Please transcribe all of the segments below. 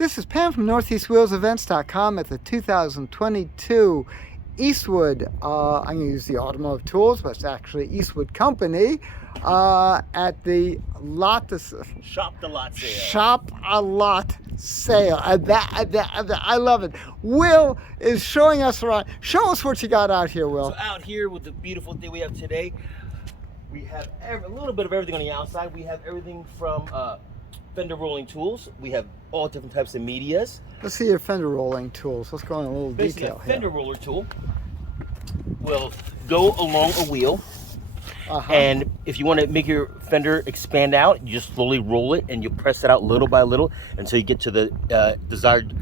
This is Pam from NortheastWheelsEvents.com at the 2022 Eastwood, I'm going to use the automotive tools, but it's actually Eastwood Company, at the Shop the Lot sale. Shop a Lot sale. I love it. Will is showing us around. Show us what you got out here, Will. So out here with the beautiful day we have today, we have a little bit of everything on the outside. We have everything from Fender rolling tools. We have all different types of medias. Let's see your Fender rolling tools. Let's go in a little Basically, detail a here. Fender roller tool will go along a wheel. And if you want to make your fender expand out, you just slowly roll it and you press it out little by little until you get to the desired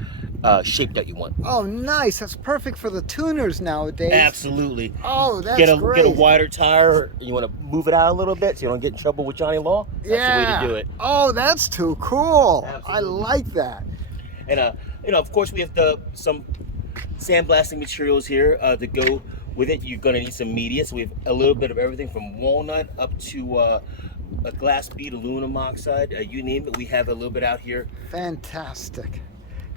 shape that you want. Oh, nice. That's perfect for the tuners nowadays. Absolutely. Oh, that's great. Get a wider tire. You want to move it out a little bit so you don't get in trouble with Johnny Law. That's the way to do it. Oh, that's too cool. Absolutely. I like that. And you know, of course, we have some sandblasting materials here to go with it. You're going to need some media, so we have a little bit of everything from walnut up to a glass bead, aluminum oxide, you name it. We have a little bit out here. Fantastic.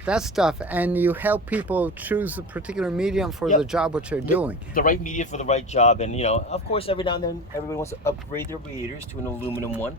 That stuff, and you help people choose a particular medium for the job what you're doing. The right media for the right job, and you know, of course, every now and then, everybody wants to upgrade their radiators to an aluminum one.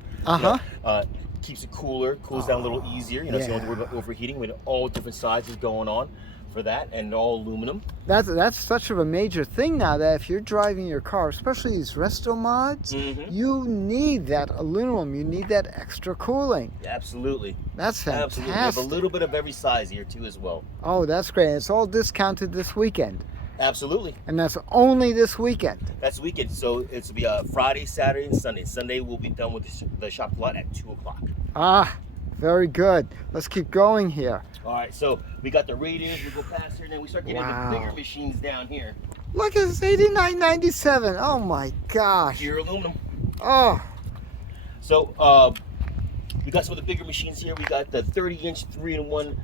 Keeps it cooler, cools down a little easier. You know, so you don't have to worry about overheating. With all different sizes going on for that, and all aluminum. That's such of a major thing now, that if you're driving your car, especially these resto mods, you need that aluminum. You need that extra cooling. Absolutely. That's fantastic. Absolutely. We have a little bit of every size here too as well. Oh, that's great. It's all discounted this weekend. Absolutely. And that's only this weekend. That's weekend. So it's will be Friday, Saturday, and Sunday. Sunday we'll be done with the shop lot at 2 o'clock. Ah, very good. Let's keep going here. All right, so we got the radiators. We go past here, and then we start getting into bigger machines down here. Look, it's $89.97. Oh my gosh. Pure aluminum. Oh. So we got some of the bigger machines here. We got the 30-inch 3-in-1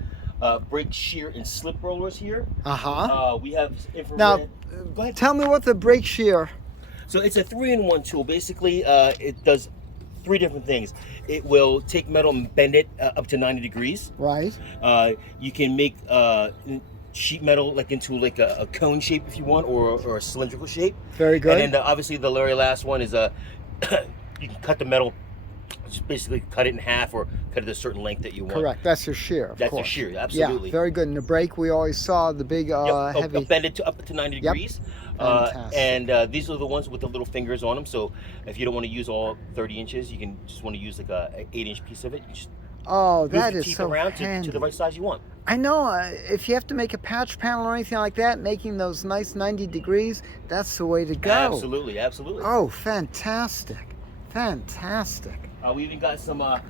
brake shear and slip rollers here. We have infrared. Now, go ahead. Tell me what the brake shear. So it's a 3-in-1 tool. Basically, it does 3 different things. It will take metal and bend it up to 90 degrees. Right. You can make sheet metal into a cone shape if you want, or a cylindrical shape. Very good. And then obviously the very last one is you can cut the metal, just basically cut it in half or cut it a certain length that you want. Correct. That's your shear. That's your shear. Absolutely. Yeah. Very good. In the brake, we always saw the big heavy. Bend it up to 90 degrees. And these are the ones with the little fingers on them. So if you don't want to use all 30 inches, you can just want to use like a 8-inch piece of it. You just that is so around handy. to the right size you want. I know. If you have to make a patch panel or anything like that, making those nice 90 degrees, that's the way to go. Absolutely, absolutely. Oh, fantastic. Fantastic. We even got some a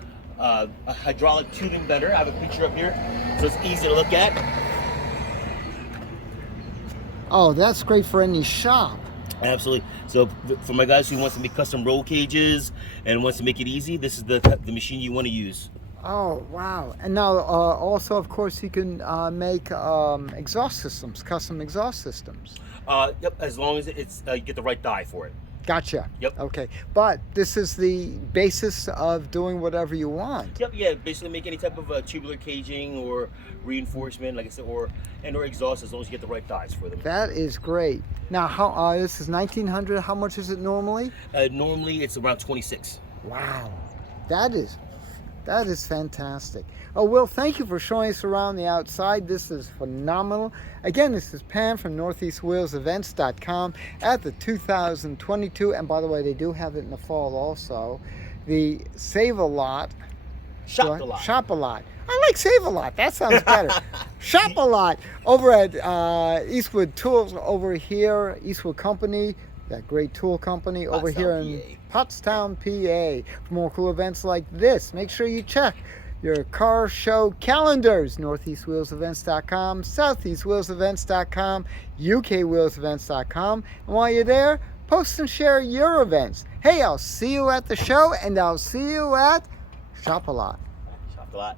hydraulic tubing bender. I have a picture up here, so it's easy to look at. Oh, that's great for any shop. Absolutely. So for my guys who wants to make custom roll cages and wants to make it easy, this is the machine you want to use. Oh, wow. And now also, of course, you can make exhaust systems, custom exhaust systems. Yep, as long as it's you get the right die for it. Gotcha. Yep. Okay. But this is the basis of doing whatever you want. Yep. Yeah. Basically, make any type of tubular caging or reinforcement, like I said, or exhaust, as long as you get the right dies for them. That is great. Now, how this is 1900. How much is it normally? Normally, it's around 26. Wow. That is fantastic. Oh, Will, thank you for showing us around the outside. This is phenomenal. Again, this is Pam from NortheastWheelsEvents.com at the 2022, and by the way, they do have it in the fall also, the Save a Lot. Shop a Lot. Shop a Lot. I like Save a Lot. That sounds better. Shop a Lot over at Eastwood Tools over here, Eastwood Company, that great tool company over here in Pottstown, PA. For more cool events like this, make sure you check your car show calendars. NortheastWheelsEvents.com, SoutheastWheelsEvents.com, UKWheelsEvents.com. And while you're there, post and share your events. Hey, I'll see you at the show, and I'll see you at Shop a Lot. Shop a Lot.